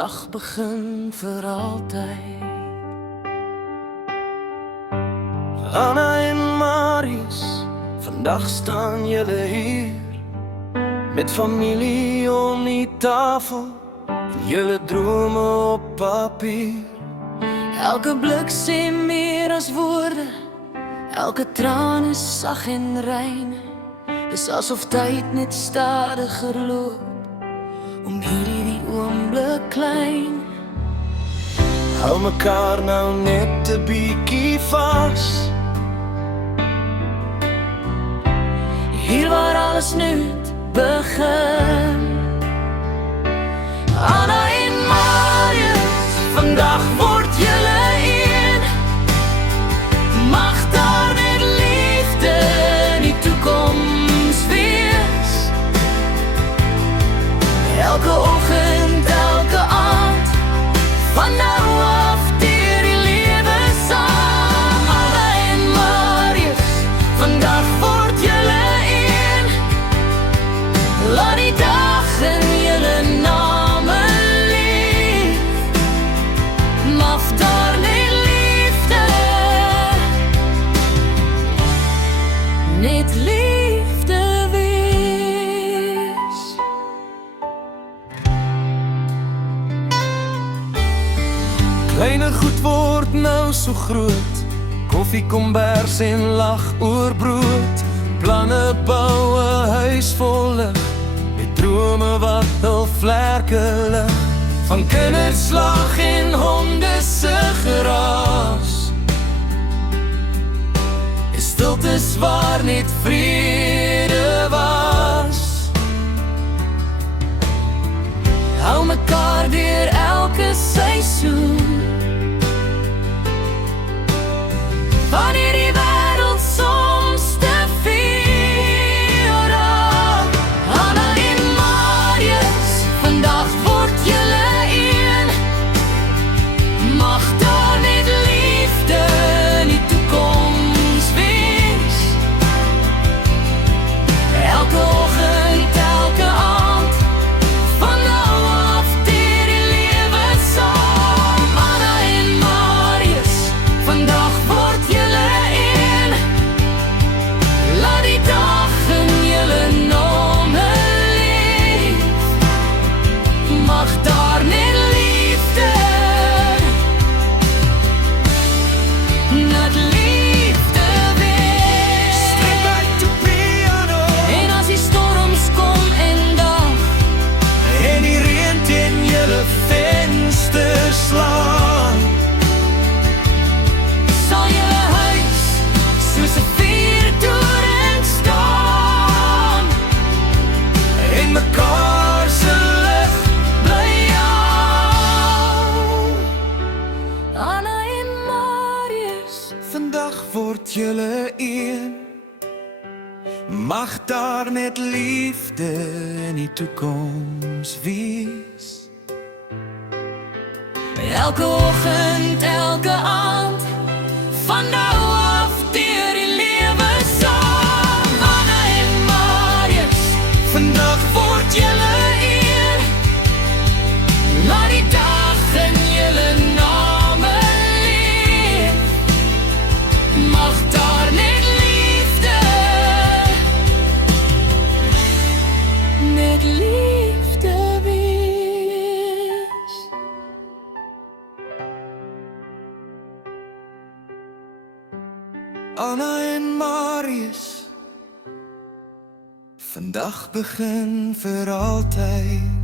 Vandag begin vir altyd. Anna en Marius, vandag staan julle hier met familie om die tafel en julle drome op papier. Elke blik sê meer as woorde, elke traan is sag en rein. Dis asof tyd net stadiger loop om hierdie die oomblik klein. Hou mekaar nou net 'n bietjie vas, hier waar alles nuut begin. Anna en Marius, vandag word julle een. Mag daar net liefde in die toekoms wees. Elke oggend, elke aand, van nou af deur die lewe saam. Anna en Marius, vandag word julle een. Laat die dag in julle name leef. Mag daar net liefde, net liefde wees. Kleine goed word nou so groot, koffie, kombers en lag oor brood. Planne bou 'n huis vol lig, met drome wat hul vlerke lig. Van kinderslag en honde se geraas, is stiltes waar net vrede was. Hou mekaar deur elke seisoen, wanneer die wêreld soms te veel raak. Anna en Marius, vandag word julle een. Mag daar net liefde in die toekoms wees. Elke oggend, elke aand, van nou af deur die lewe saam. Anna en Marius, vandag word julle een. Laat die dag in julle name leef. Mag daar net liefde, net liefde wees. Straight back to piano. En as die storms kom en dag, en die reën teen julle venster slaan, sal julle huis soos 'n vuurtoren staan, en mekaar se lig bly jou. Anna en Marius, vandag word julle een. Mag daar net liefde in die toekoms wees. Elke oggend, elke aand, van nou af deur die lewe saam. Anna en Marius, vandag word julle een. Laat die dag in julle name leef. Mag daar net liefde, net liefde wees. Anna en Marius, vandag begin vir altyd.